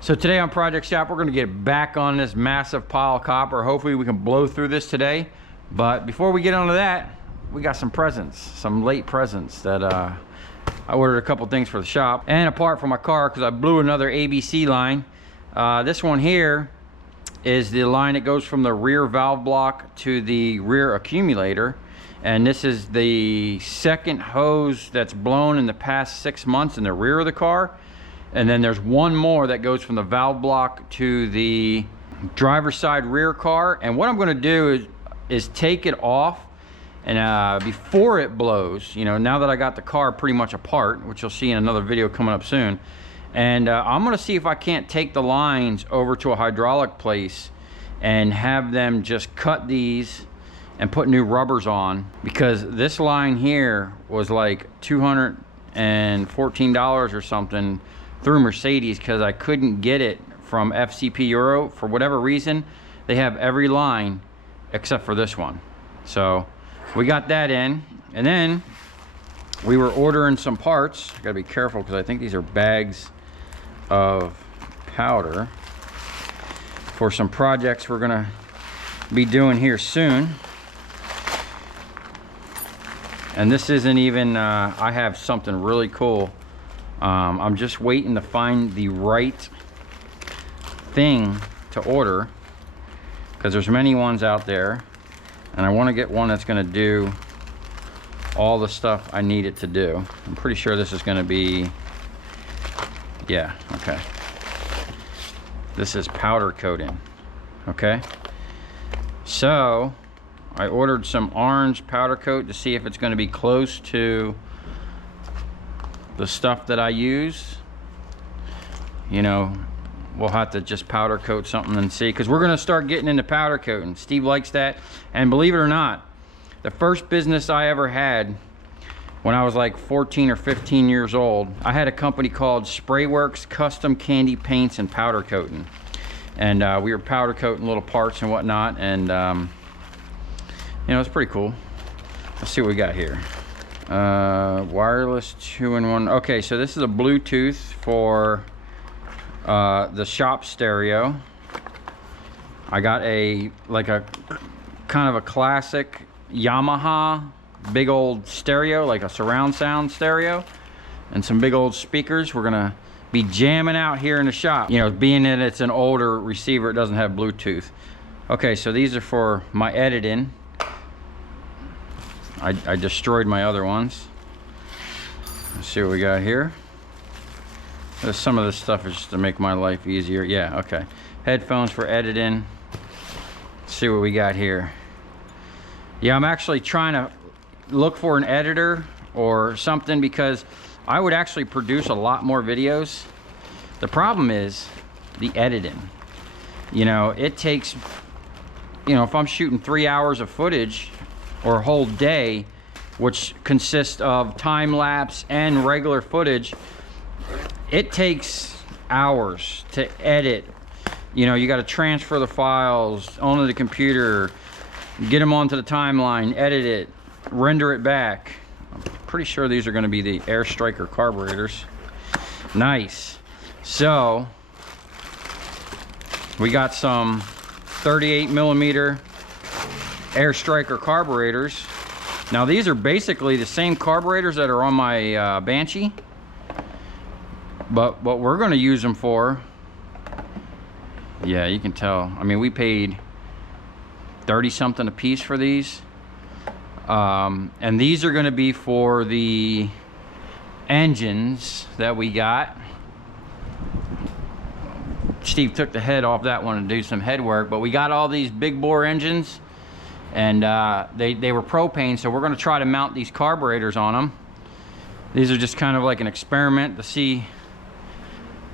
So today on Project Shop, we're going to get back on this massive pile of copper. Hopefully we can blow through this today. But before we get onto that, we got some presents, some late presents that I ordered a couple things for the shop. And apart from my car, because I blew another ABC line. This one here is the line that goes from the rear valve block to the rear accumulator. And this is the second hose that's blown in the past 6 months in the rear of the car. And then there's one more that goes from the valve block to the driver's side rear car. And what I'm going to do is take it off, and before it blows, you know, now that I got the car pretty much apart, which you'll see in another video coming up soon, and I'm going to see if I can't take the lines over to a hydraulic place and have them just cut these and put new rubbers on, because this line here was like $214 or something through Mercedes, because I couldn't get it from FCP Euro for whatever reason. They have every line except for this one. So we got that in, and then we were ordering some parts. I gotta be careful because I think these are bags of powder for some projects we're gonna be doing here soon. And this isn't even, I have something really cool. I'm just waiting to find the right thing to order, because there's many ones out there, and I want to get one that's going to do all the stuff I need it to do. I'm pretty sure this is going to be, yeah, okay. This is powder coating, okay? So I ordered some orange powder coat to see if it's going to be close to the stuff that I use. You know, we'll have to just powder coat something and see, because we're going to start getting into powder coating. Steve likes that. And believe it or not, the first business I ever had when I was like 14 or 15 years old, I had a company called Sprayworks Custom Candy Paints and Powder Coating. And we were powder coating little parts and whatnot, and you know, it's pretty cool. Let's see what we got here. Wireless 2-in-1. Okay, so this is a Bluetooth for the shop stereo. I got a kind of a classic Yamaha big old stereo, like a surround sound stereo, and some big old speakers. We're gonna be jamming out here in the shop. You know, being that it's an older receiver, it doesn't have Bluetooth. Okay, so these are for my editing. I destroyed my other ones. Let's see what we got here. Some of this stuff is just to make my life easier. Yeah, okay. Headphones for editing. Let's see what we got here. Yeah, I'm actually trying to look for an editor or something, because I would actually produce a lot more videos. The problem is the editing. You know, it takes, you know, if I'm shooting 3 hours of footage or a whole day, which consists of time lapse and regular footage, it takes hours to edit. You know, you got to transfer the files onto the computer, get them onto the timeline, edit it, render it back. I'm pretty sure these are going to be the Air Striker carburetors. Nice. So we got some 38mm Air Striker carburetors. Now these are basically the same carburetors that are on my Banshee, but what we're going to use them for, yeah, you can tell. I mean, we paid 30 something a piece for these, and these are going to be for the engines that we got. Steve took the head off that one to do some head work, but we got all these big bore engines, and they were propane, so we're going to try to mount these carburetors on them. These are just kind of like an experiment to see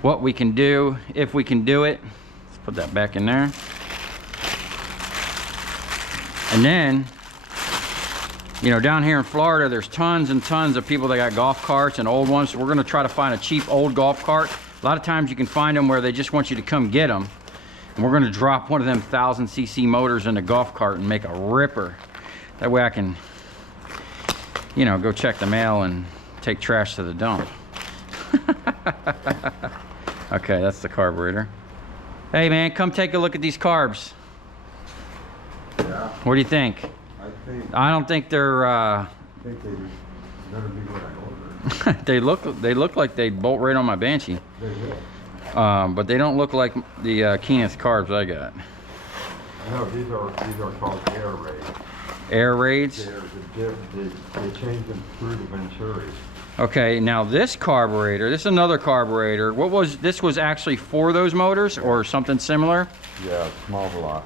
what we can do, if we can do it. Let's put that back in there. And then, you know, down here in Florida, there's tons and tons of people that got golf carts and old ones, so we're going to try to find a cheap old golf cart. A lot of times you can find them where they just want you to come get them. And we're going to drop one of them 1000cc motors in the golf cart and make a ripper. That way I can, you know, go check the mail and take trash to the dump. Okay, that's the carburetor. Hey man, come take a look at these carbs. Yeah. What do you think? I don't think they're I think they're gonna be what I ordered. they look like they'd bolt right on my Banshee. They will. But they don't look like the Keenest carbs I got. No, these are called air raids. Air raids? They change them through the Venturi. Okay, now this carburetor, this is another carburetor. This was actually for those motors or something similar? Yeah, small block.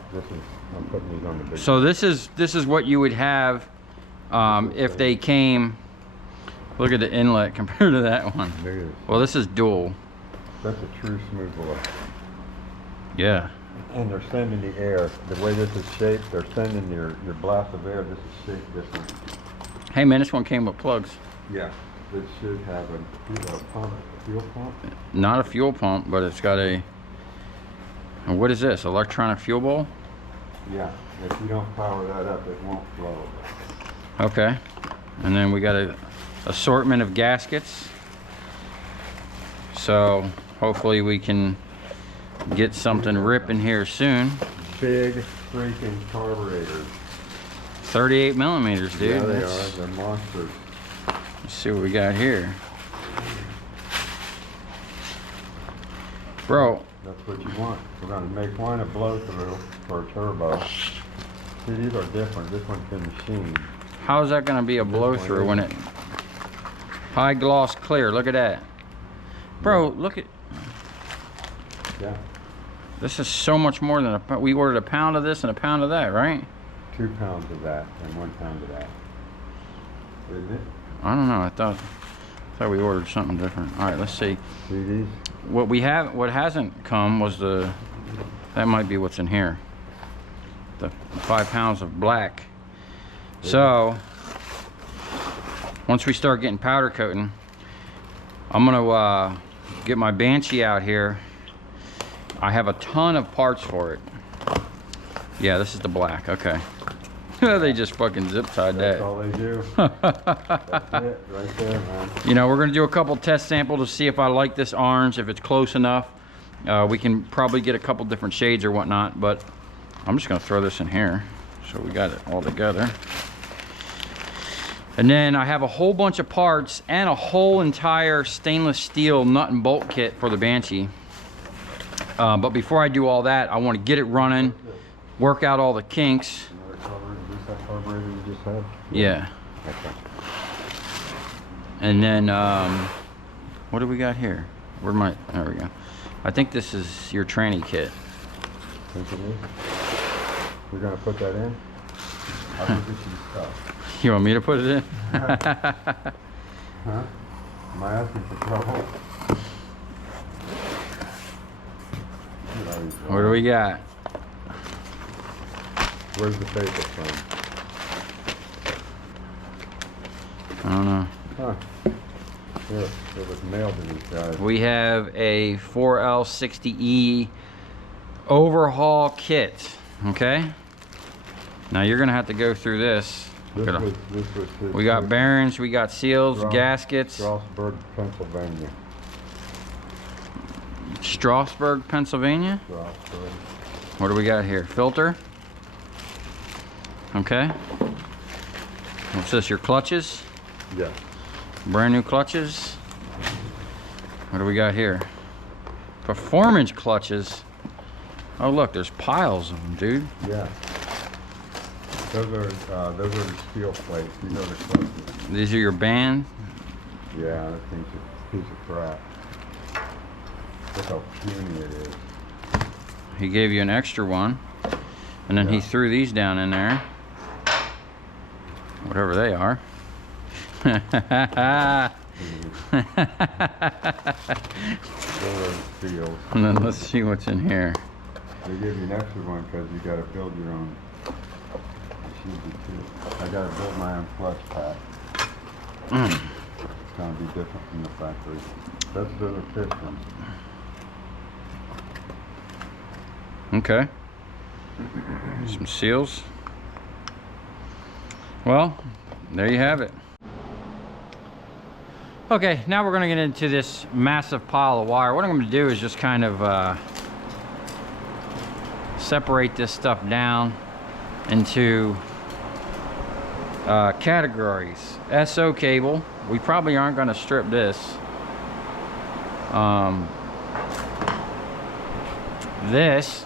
I'm putting these on the big. So this is what you would have if they came. Look at the inlet compared to that one. Well, this is dual. That's a true smooth block. Yeah. And they're sending the air. The way this is shaped, they're sending your blast of air. This is shaped different. Hey man, this one came with plugs. Yeah. This should have a fuel pump. Not a fuel pump, but it's got a. What is this? Electronic fuel bowl? Yeah. If you don't power that up, it won't flow. Okay. And then we got a assortment of gaskets. So hopefully we can get something ripping here soon. Big freaking carburetors. 38 millimeters, dude. Yeah, they are. They're monsters. Let's see what we got here. Bro. That's what you want. We're going to make one a blow through for a turbo. See, these are different. This one's been machined. How is that going to be a blow through when it... High gloss clear, look at that. Bro, look at... Yeah. This is so much more than a... We ordered a pound of this and a pound of that, right? 2 pounds of that and 1 pound of that. Isn't it? I don't know. I thought we ordered something different. All right, let's see. See these? What hasn't come was the... That might be what's in here. The 5 pounds of black. So, once we start getting powder coating, I'm gonna get my Banshee out here. I have a ton of parts for it. Yeah, this is the black. Okay. They just fucking zip tied that. That's all they do. That's it, right there, man. You know, we're gonna do a couple test samples to see if I like this orange, if it's close enough. We can probably get a couple different shades or whatnot, but I'm just gonna throw this in here. So we got it all together. And then I have a whole bunch of parts and a whole entire stainless steel nut and bolt kit for the Banshee. But before I do all that, I want to get it running, work out all the kinks. Carburetor you just had? Yeah. Okay. And then, what do we got here? There we go. I think this is your tranny kit. Think it is? You're gonna put that in? I'll give you some stuff. You want me to put it in? Huh? Am I asking for trouble? What do we got? Where's the paper from? I don't know. Huh. Here, it was mailed to these guys. We have a 4L60E overhaul kit. Okay? Now you're gonna have to go through this. This was We got bearings, we got seals, gaskets. Strasburg, Pennsylvania. Strasburg, Pennsylvania. Strasburg. What do we got here? Filter. Okay. What's this? Your clutches? Yeah. Brand new clutches. What do we got here? Performance clutches. Oh look, there's piles of them, dude. Yeah. Those are the steel plates. These are the clutches. These are your band. Yeah, that thing's a piece of crap. Look how puny it is. He gave you an extra one, and then he threw these down in there. Whatever they are. Steel. And then let's see what's in here. They give you an extra one because you got to build your own. I got to build my own clutch pack. It's going to be different from the factory. That's the piston. Okay. Some seals. Well, there you have it. Okay, now we're gonna get into this massive pile of wire. What I'm gonna do is just kind of separate this stuff down into categories. SO cable, we probably aren't gonna strip this. This,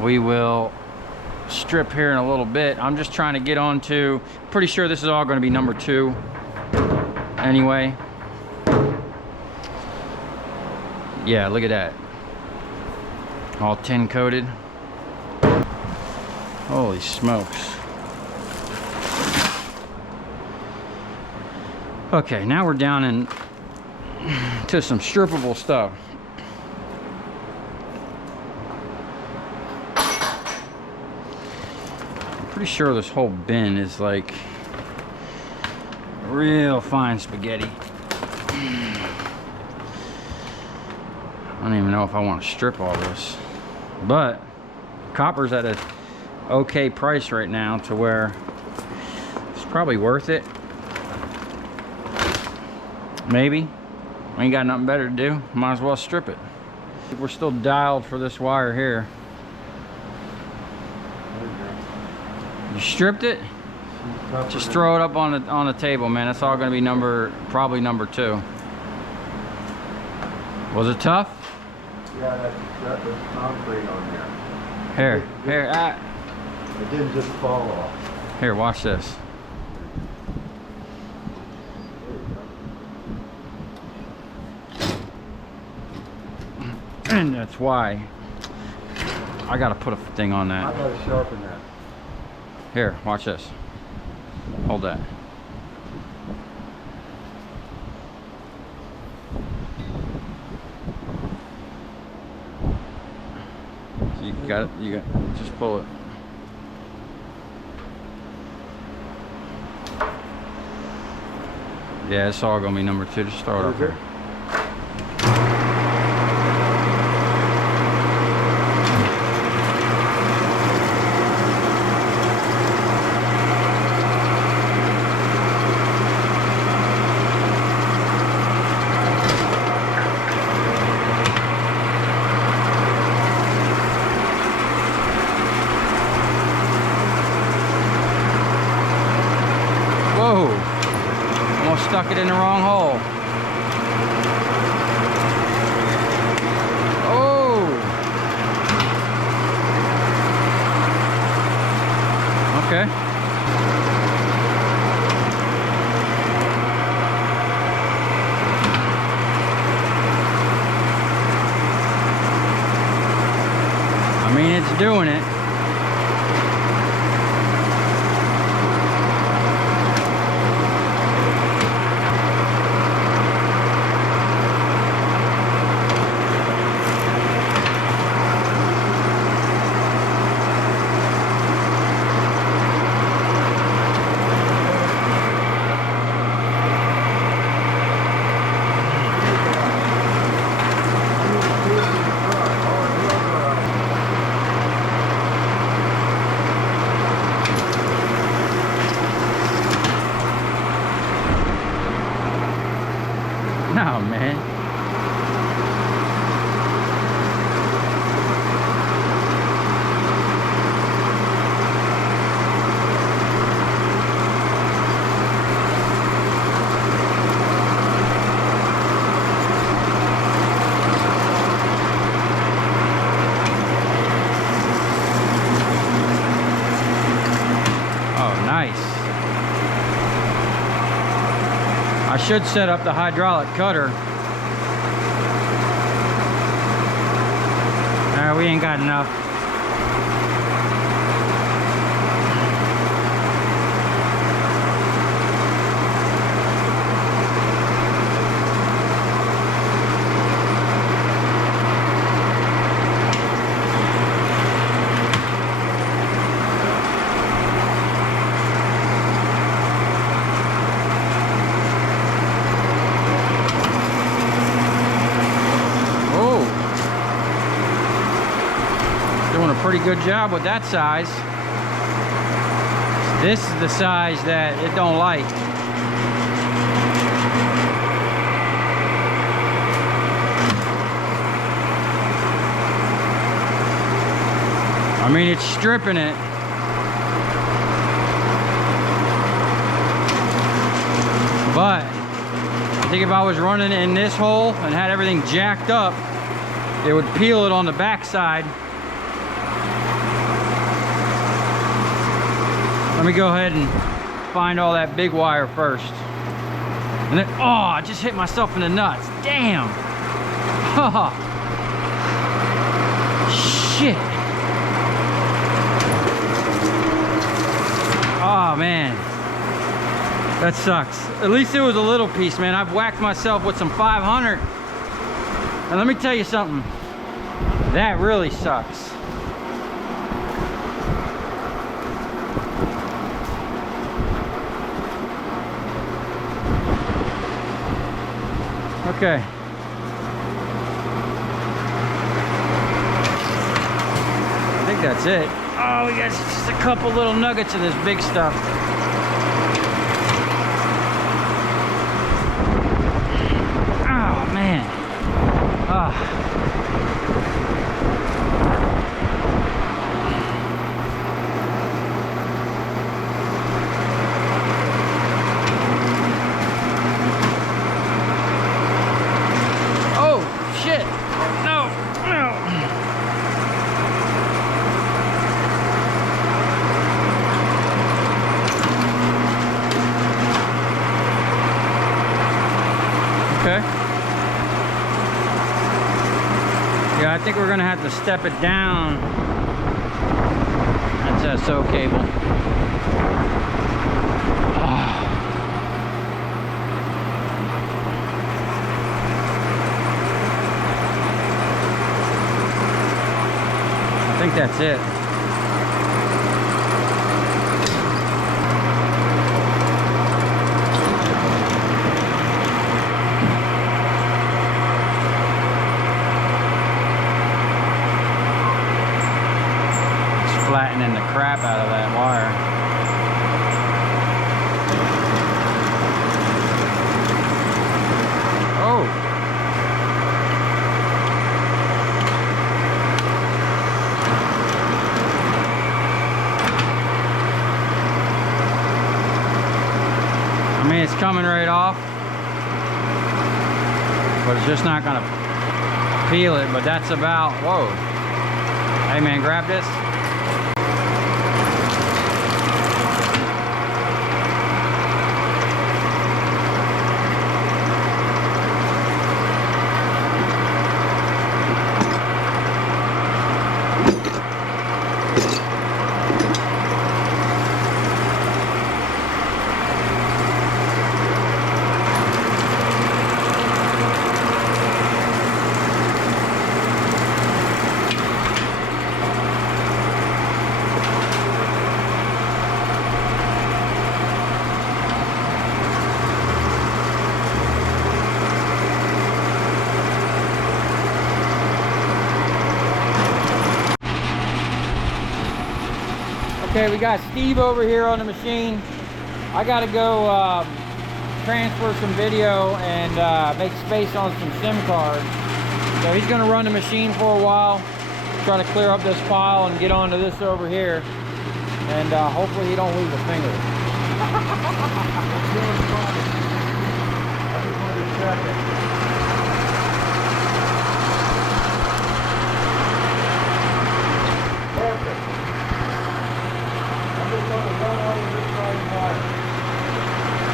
we will strip here in a little bit. I'm just trying to get onto, pretty sure this is all gonna be number 2. Anyway, yeah, look at that, all tin coated. Holy smokes. Okay, now we're down in to some strippable stuff. I'm pretty sure this whole bin is like real fine spaghetti. I don't even know if I want to strip all this, but copper's at a okay price right now to where it's probably worth it. Maybe. We ain't got nothing better to do, might as well strip it. We're still dialed for this wire here. You stripped it? Just throw it up on the table, man. That's all gonna be probably number 2. Was it tough? Yeah, that's concrete on there. Here, It didn't just fall off. here, watch this. And that's why I gotta put a thing on I that. gotta sharpen that. Here, watch this. Hold that. You got it? You got, just pull it. Yeah, it's all gonna be number 2. Just throw it up here. Whoa! Almost stuck it in the wrong hole. Oh! Okay. I mean, it's doing it. No, man. Oh, nice. I should set up the hydraulic cutter. We ain't got enough. Pretty good job with that size. This is the size that it don't like. I mean, it's stripping it. But I think if I was running it in this hole and had everything jacked up, it would peel it on the backside. Let me go ahead and find all that big wire first. And then, oh, I just hit myself in the nuts. Damn. Oh, shit. Oh, man. That sucks. At least it was a little piece, man. I've whacked myself with some 500. And let me tell you something. That really sucks. Okay. I think that's it. Oh, we got just a couple little nuggets of this big stuff. Oh, man. Oh. Okay. Yeah, I think we're gonna have to step it down. That's SO cable. I think that's it. Flattening the crap out of that wire. Oh. I mean, it's coming right off, but it's just not gonna peel it. But that's about, whoa. Hey man, grab this. Okay, we got Steve over here on the machine. I gotta go transfer some video and make space on some SIM cards. So he's gonna run the machine for a while, try to clear up this pile and get onto this over here. And hopefully he don't lose a finger. Perfect. I'm just going to run over this side and wire.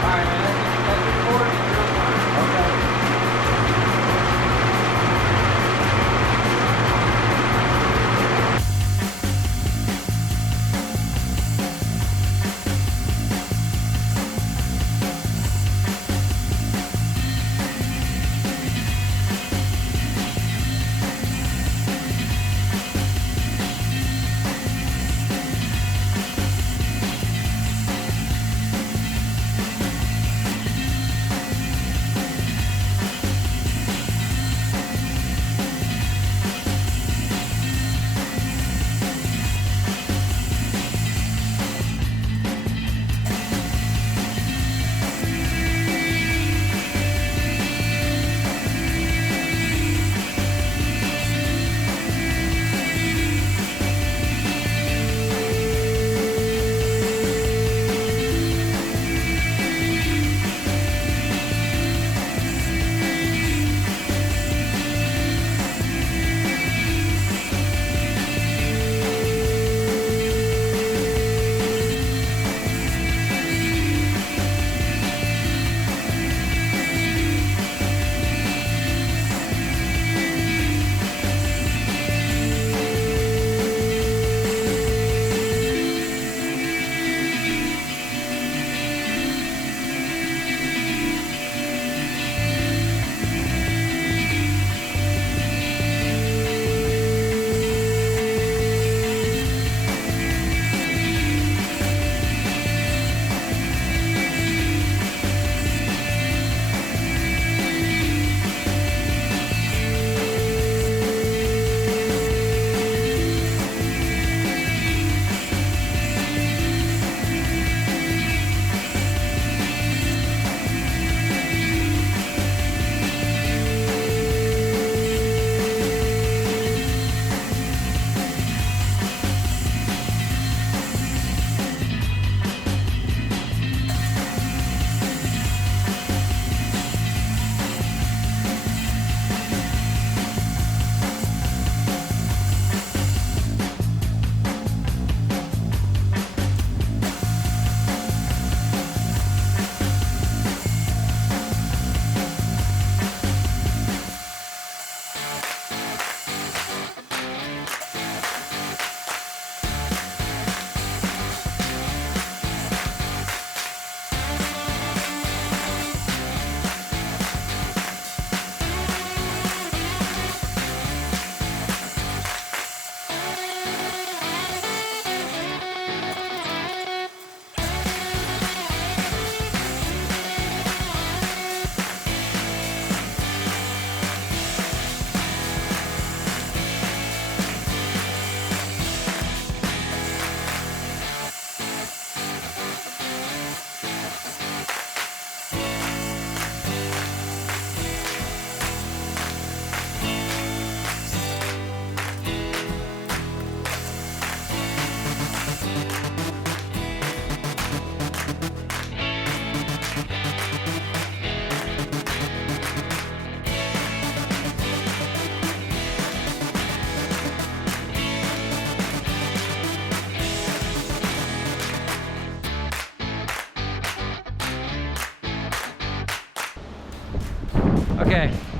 Alright, man, that's recording. Okay.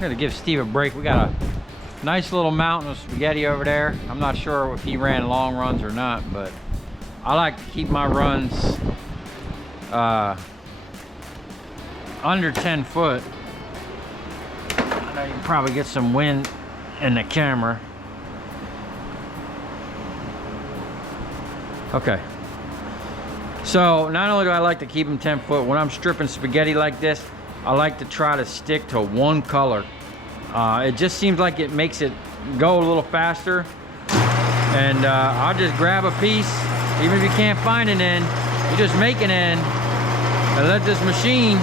Gonna give Steve a break. We got a nice little mountain of spaghetti over there. I'm not sure if he ran long runs or not, but I like to keep my runs under 10 foot. I know you can probably get some wind in the camera. Okay. So not only do I like to keep them 10 foot, when I'm stripping spaghetti like this, I like to try to stick to one color. It just seems like it makes it go a little faster. And I'll just grab a piece, even if you can't find an end, you just make an end and let this machine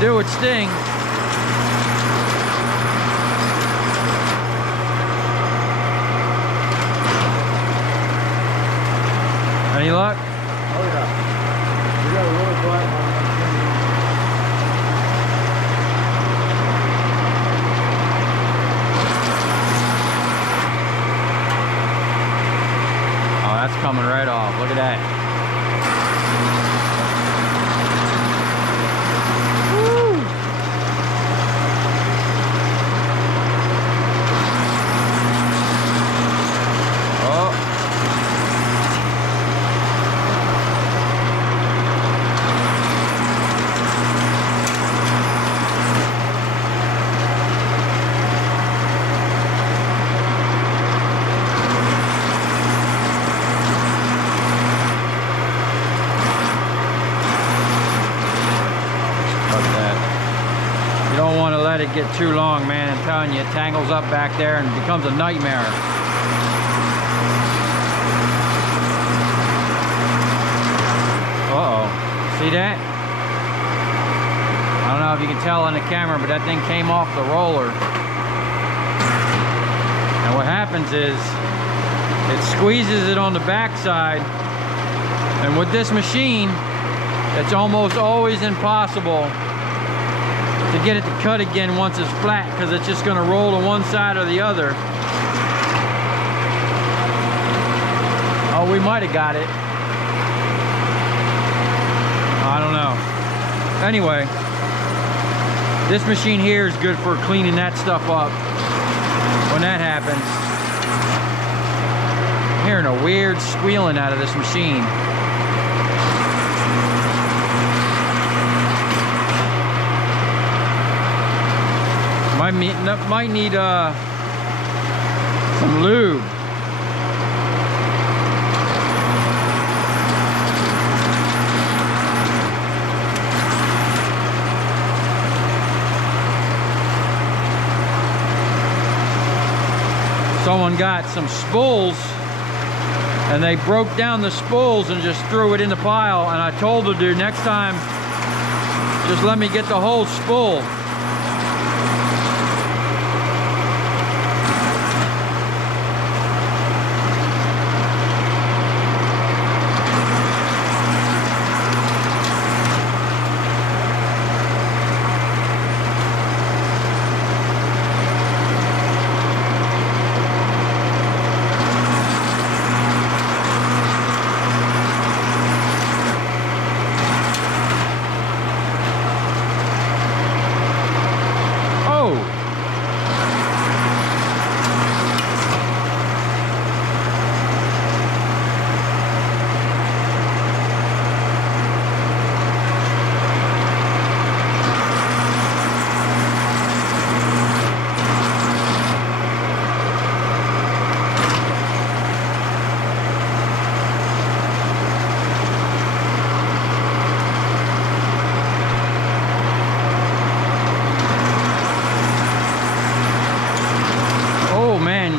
do its thing. Any luck? Oh yeah. We got a really black one. Oh, that's coming right off. Look at that. Woo! Oh. You don't want to let it get too long, man. I'm telling you, it tangles up back there and becomes a nightmare. Uh-oh. See that? I don't know if you can tell on the camera, but that thing came off the roller. And what happens is, it squeezes it on the backside. And with this machine, it's almost always impossible to get it to cut again once it's flat, because it's just going to roll to one side or the other. Oh, we might have got it. I don't know. Anyway, this machine here is good for cleaning that stuff up when that happens. I'm hearing a weird squealing out of this machine. Might need some lube. Someone got some spools and they broke down the spools and just threw it in the pile, and I told the dude, next time just let me get the whole spool.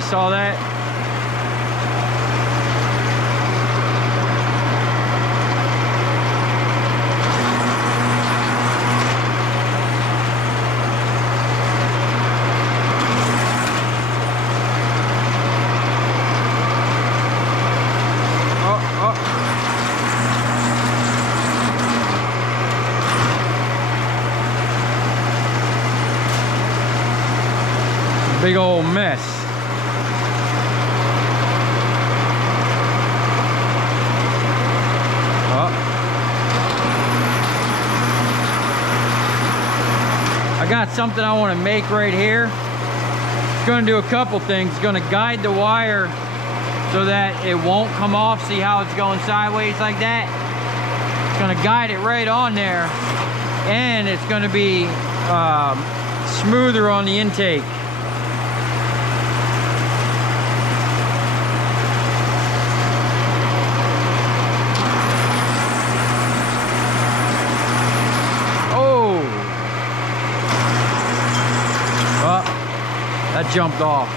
Saw that? Big old mess. got something I want to make right here. It's going to do a couple things. It's going to guide the wire so that it won't come off. See how it's going sideways like that? It's going to guide it right on there, and it's going to be smoother on the intake. That jumped off.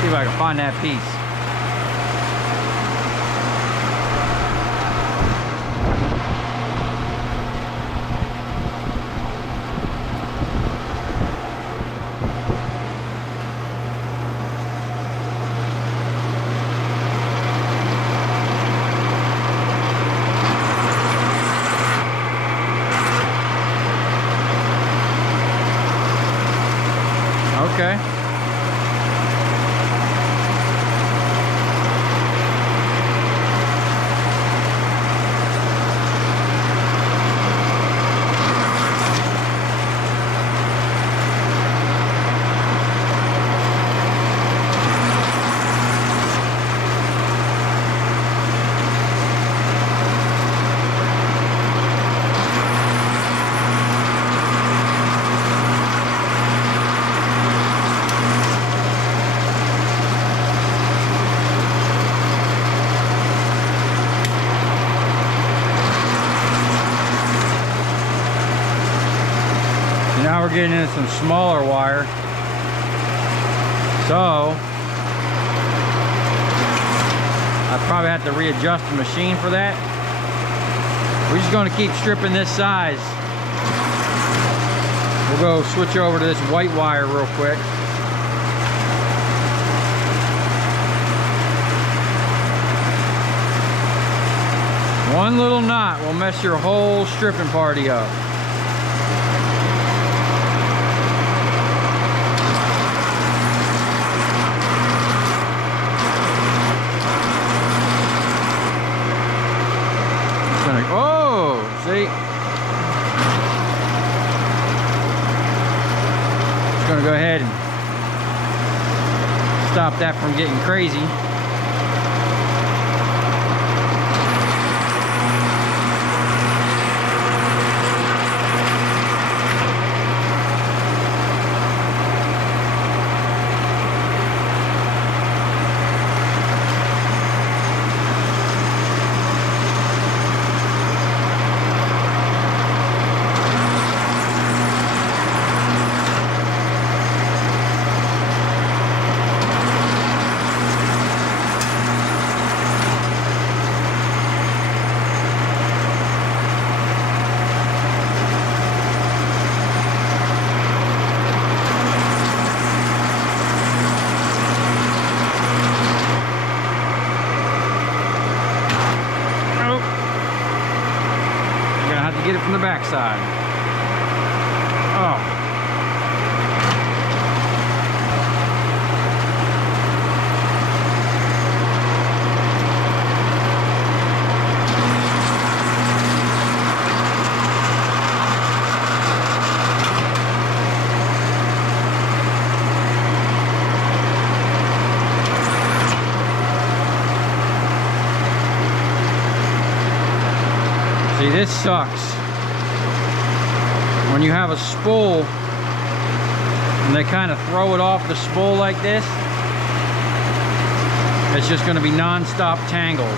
See if I can find that piece. Okay. Now we're getting into some smaller wire. So I probably have to readjust the machine for that. We're just going to keep stripping this size. We'll go switch over to this white wire real quick. One little knot will mess your whole stripping party up. Oh, see? Just gonna go ahead and stop that from getting crazy. Get it from the back side. Oh. See, this sucks. When you have a spool and they kind of throw it off the spool like this, it's just going to be non-stop tangles.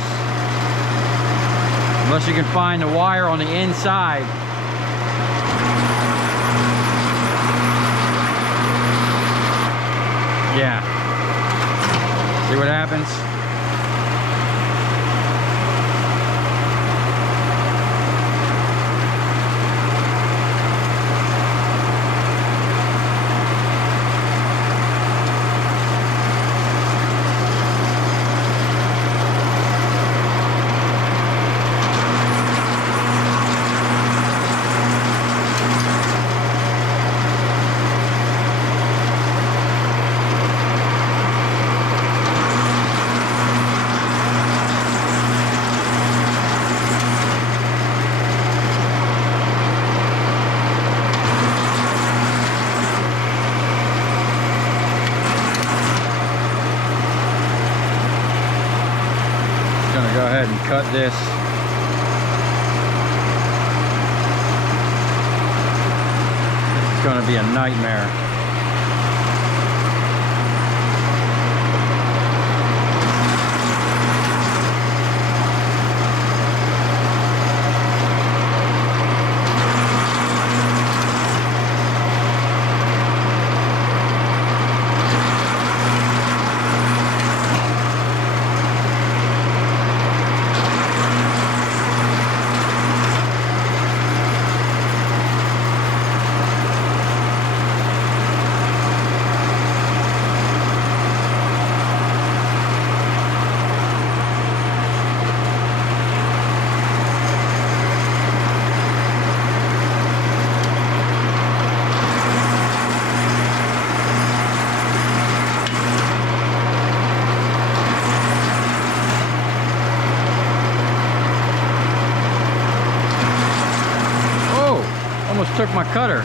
Unless you can find the wire on the inside. Yeah. See what happens? ahead and cut this. This is going to be a nightmare. Almost took my cutter.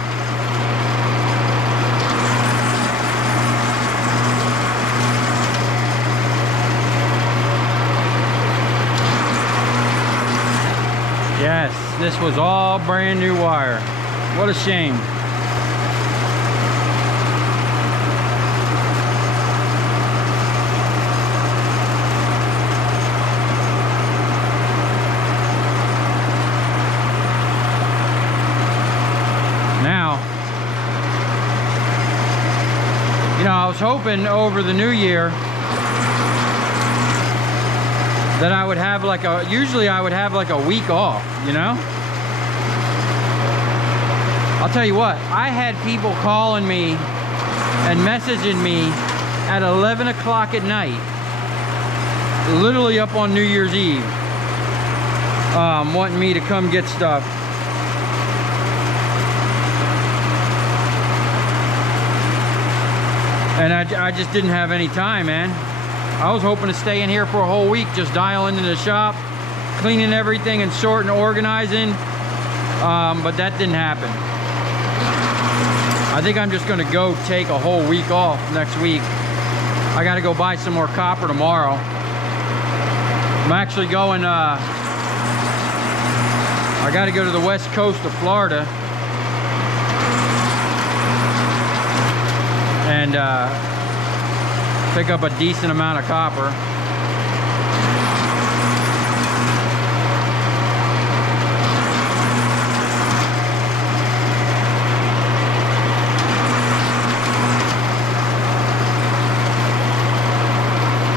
Yes, this was all brand new wire. What a shame. I was hoping over the new year that I would have like usually I would have like a week off, you know? I'll tell you what, I had people calling me and messaging me at 11 o'clock at night, literally up on New Year's Eve, wanting me to come get stuff. And I just didn't have any time, man. I was hoping to stay in here for a whole week, just dialing into the shop, cleaning everything and sorting, organizing, but that didn't happen. I think I'm just gonna go take a whole week off next week. I gotta go buy some more copper tomorrow. I'm actually going, I gotta go to the west coast of Florida and pick up a decent amount of copper.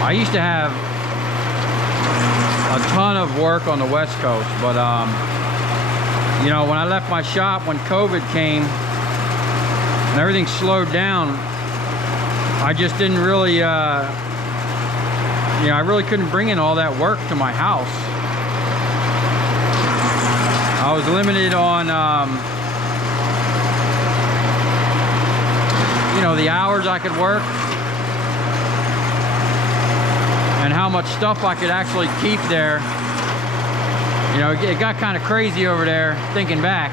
I used to have a ton of work on the west coast, but you know, when I left my shop when COVID came and everything slowed down, I just didn't really, you know, I really couldn't bring in all that work to my house. I was limited on, you know, the hours I could work and how much stuff I could actually keep there. You know, it got kind of crazy over there, thinking back.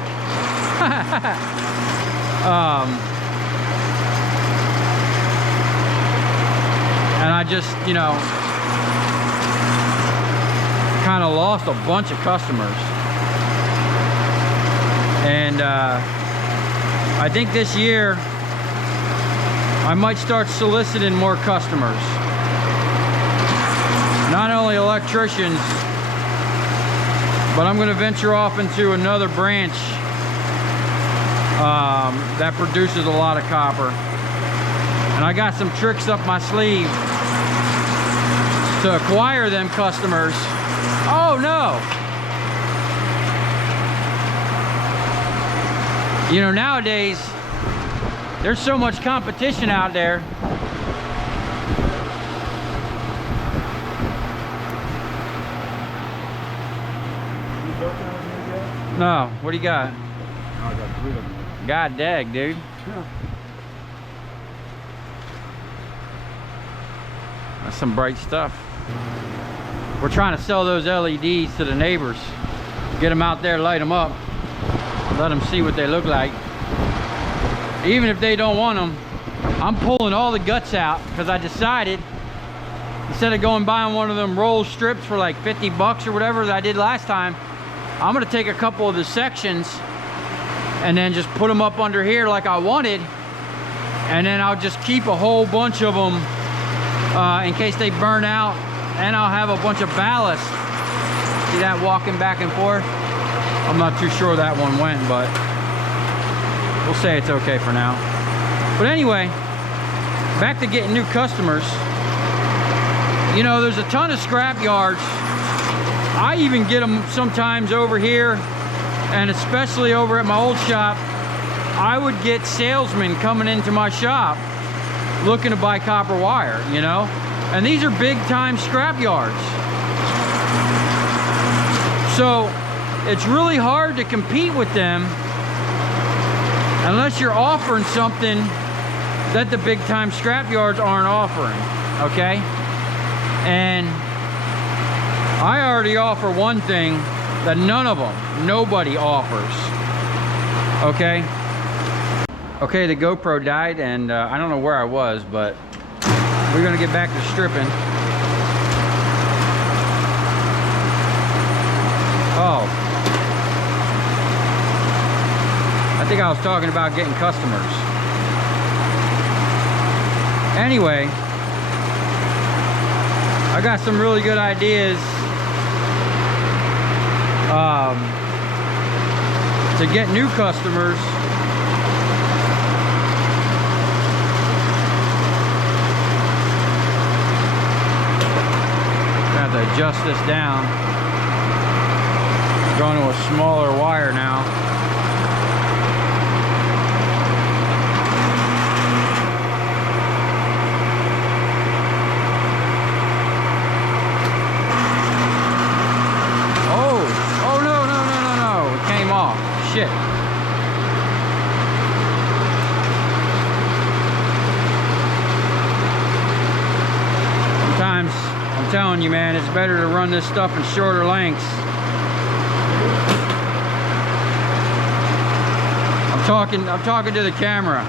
And I just, you know, kind of lost a bunch of customers. And I think this year I might start soliciting more customers. Not only electricians, but I'm going to venture off into another branch that produces a lot of copper. And I got some tricks up my sleeve to acquire them customers. Oh no! You know, nowadays, there's so much competition out there. No, what do you got? I got 3 of them. God dag, dude. Yeah. That's some bright stuff. We're trying to sell those LEDs to the neighbors. Get them out there, light them up. Let them see what they look like. Even if they don't want them, I'm pulling all the guts out because I decided instead of going buying one of them roll strips for like 50 bucks or whatever that I did last time, I'm gonna take a couple of the sections and then just put them up under here like I wanted, and then I'll just keep a whole bunch of them in case they burn out, and I'll have a bunch of ballast. See that walking back and forth? I'm not too sure that one went, but we'll say it's okay for now. But anyway, back to getting new customers. You know, there's a ton of scrap yards. I even get them sometimes over here, and especially over at my old shop. I would get salesmen coming into my shop looking to buy copper wire, you know? And these are big time scrap yards. So it's really hard to compete with them unless you're offering something that the big time scrap yards aren't offering, okay? And I already offer one thing that nobody offers, okay? Okay, the GoPro died, and I don't know where I was, but we're gonna get back to stripping. Oh. I think I was talking about getting customers. Anyway, I got some really good ideas to get new customers. I have to adjust this down. Going to a smaller wire now. Oh no, it came off. Shit. Sometimes, I'm telling you, man, it's better to run this stuff in shorter lengths. I'm talking to the camera.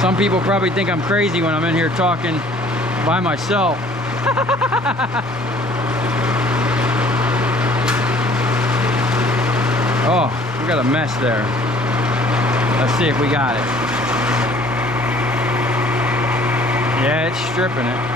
Some people probably think I'm crazy when I'm in here talking by myself. Oh, we got a mess there. Let's see if we got it. Yeah, it's stripping it.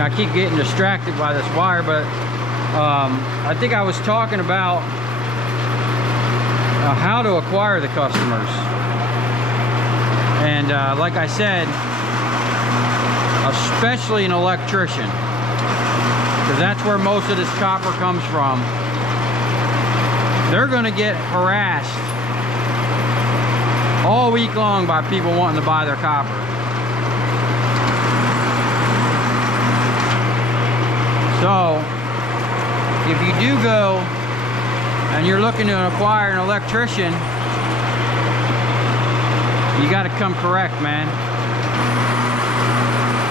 I keep getting distracted by this wire, but I think I was talking about how to acquire the customers. And like I said, especially an electrician, because that's where most of this copper comes from. They're gonna get harassed all week long by people wanting to buy their copper. So if you do go and you're looking to acquire an electrician, you got to come correct, man.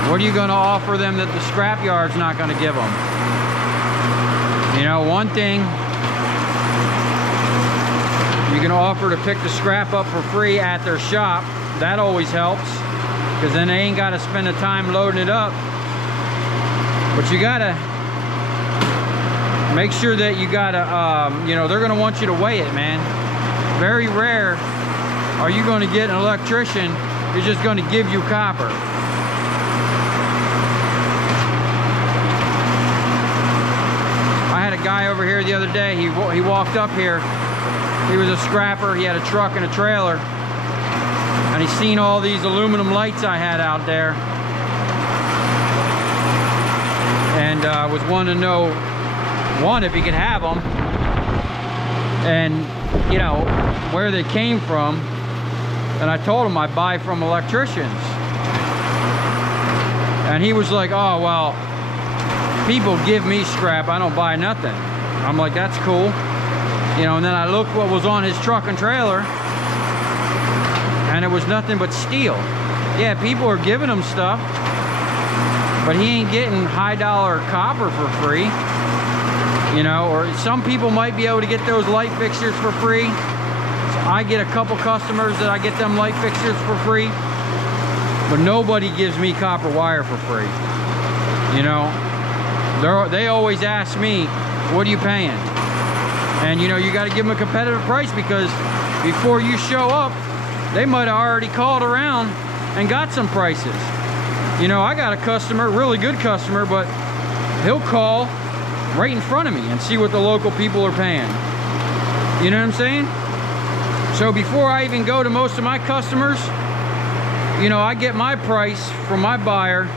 What are you going to offer them that the scrapyard's not going to give them? You know, one thing, you can offer to pick the scrap up for free at their shop. That always helps, because then they ain't got to spend the time loading it up. But you got to make sure that you got to, you know, they're going to want you to weigh it, man. Very rare are you going to get an electrician who's just going to give you copper. I had a guy over here the other day, he walked up here. He was a scrapper, he had a truck and a trailer, and he seen all these aluminum lights I had out there, and was wanting to know, one, if he could have them, and you know, where they came from. And I told him I buy from electricians, and he was like, oh well, people give me scrap, I don't buy nothing. I'm like, that's cool. You know, and then I looked what was on his truck and trailer, and it was nothing but steel. Yeah, people are giving him stuff, but he ain't getting high dollar copper for free. You know, or some people might be able to get those light fixtures for free. So I get a couple customers that I get them light fixtures for free, but nobody gives me copper wire for free. You know, they always ask me, what are you paying? And you know, you got to give them a competitive price, because before you show up, they might have already called around and got some prices. You know, I got a customer, really good customer, but he'll call right in front of me and see what the local people are paying. You know what I'm saying? So before I even go to most of my customers, you know, I get my price from my buyer,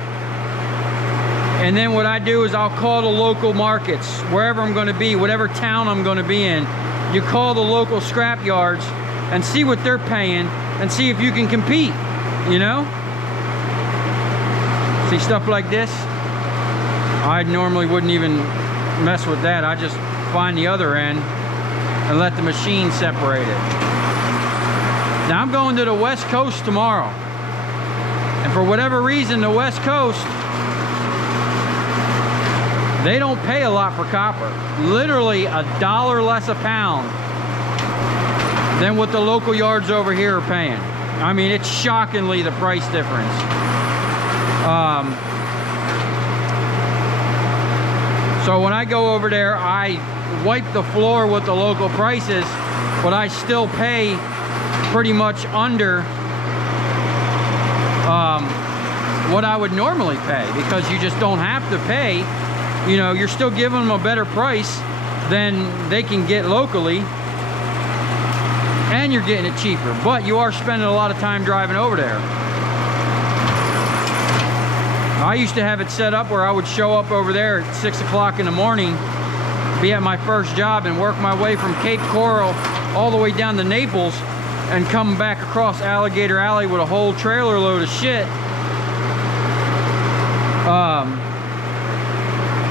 and then what I do is I'll call the local markets, wherever I'm going to be, whatever town I'm going to be in. You call the local scrap yards and see what they're paying, and see if you can compete, you know? See, stuff like this, I normally wouldn't even mess with that. I just find the other end and let the machine separate it. Now I'm going to the West Coast tomorrow, and for whatever reason, the West Coast, they don't pay a lot for copper. Literally $1 less a pound than what the local yards over here are paying. I mean, it's shockingly the price difference. So when I go over there, I wipe the floor with the local prices, but I still pay pretty much under what I would normally pay, because you just don't have to pay. You know, you're still giving them a better price than they can get locally, and you're getting it cheaper, but you are spending a lot of time driving over there. I used to have it set up where I would show up over there at 6 o'clock in the morning, be at my first job, and work my way from Cape Coral all the way down to Naples, and come back across Alligator Alley with a whole trailer load of shit.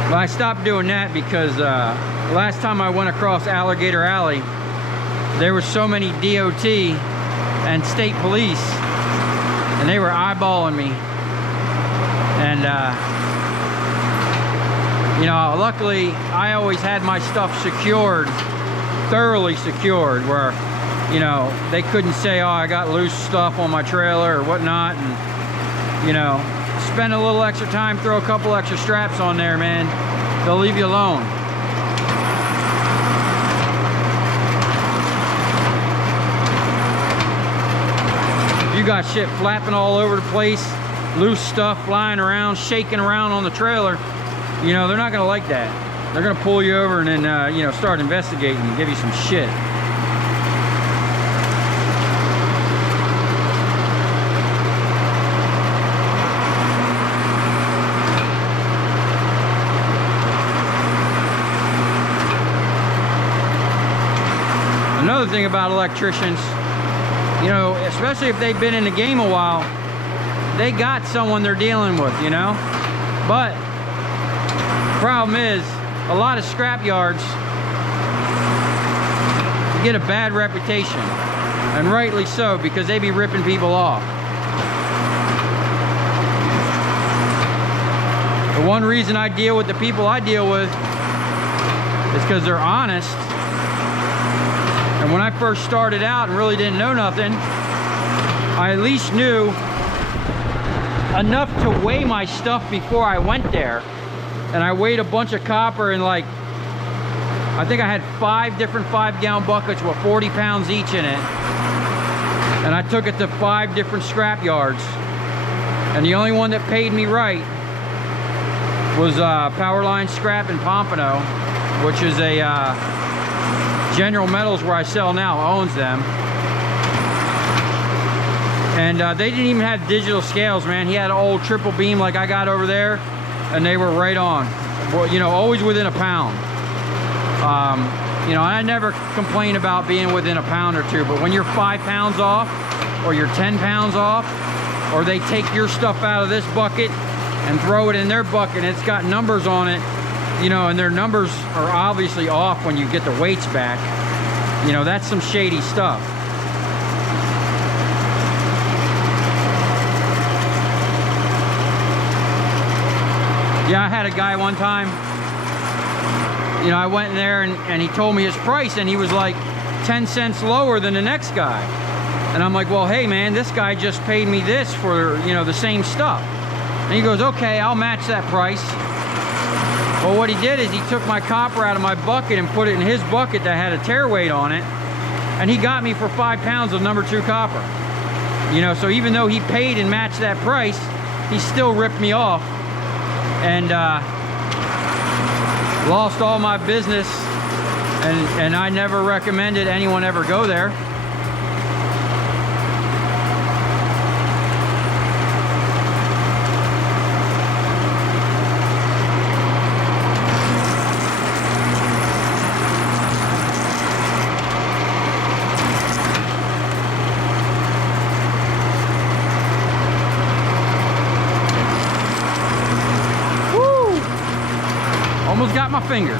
But I stopped doing that because last time I went across Alligator Alley, there were so many DOT and state police, and they were eyeballing me. And you know, luckily I always had my stuff secured, thoroughly secured, where, you know, they couldn't say, oh, I got loose stuff on my trailer or whatnot. And you know, spend a little extra time, throw a couple extra straps on there, man, they'll leave you alone. You got shit flapping all over the place, loose stuff flying around, shaking around on the trailer, you know, they're not gonna like that. They're gonna pull you over and then you know, start investigating and give you some shit. Another thing about electricians, you know, especially if they've been in the game a while, they got someone they're dealing with, you know. But problem is, a lot of scrap yards get a bad reputation, and rightly so, because they be ripping people off. The one reason I deal with the people I deal with is because they're honest. And when I first started out and really didn't know nothing, I at least knew enough to weigh my stuff before I went there. And I weighed a bunch of copper, and like, I think I had 5 different 5-gallon buckets with 40 pounds each in it. And I took it to 5 different scrap yards. And the only one that paid me right was Powerline Scrap in Pompano, which is a General Metals where I sell now, owns them. And they didn't even have digital scales, man. He had an old triple beam like I got over there, and they were right on. Well, you know, always within a pound. You know, I never complain about being within a pound or two, but when you're 5 pounds off, or you're 10 pounds off, or they take your stuff out of this bucket and throw it in their bucket, and it's got numbers on it, you know, and their numbers are obviously off when you get the weights back, you know, that's some shady stuff. Yeah, I had a guy one time, you know, I went in there and he told me his price, and he was like 10 cents lower than the next guy. And I'm like, well, hey man, this guy just paid me this for, you know, the same stuff. And he goes, okay, I'll match that price. Well, what he did is he took my copper out of my bucket and put it in his bucket that had a tear weight on it. And he got me for 5 pounds of number 2 copper. You know, so even though he paid and matched that price, he still ripped me off. And lost all my business, and I never recommended anyone ever go there. Almost got my fingers.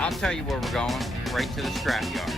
I'll tell you where we're going, right to the scrap yard.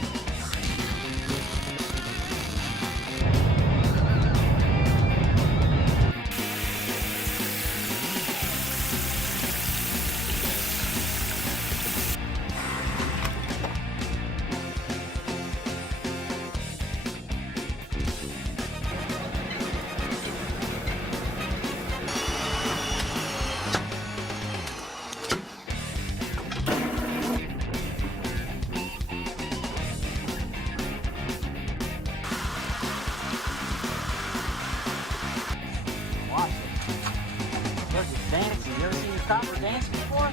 Watch it. Look, it's dancing. You ever seen your copper dance before?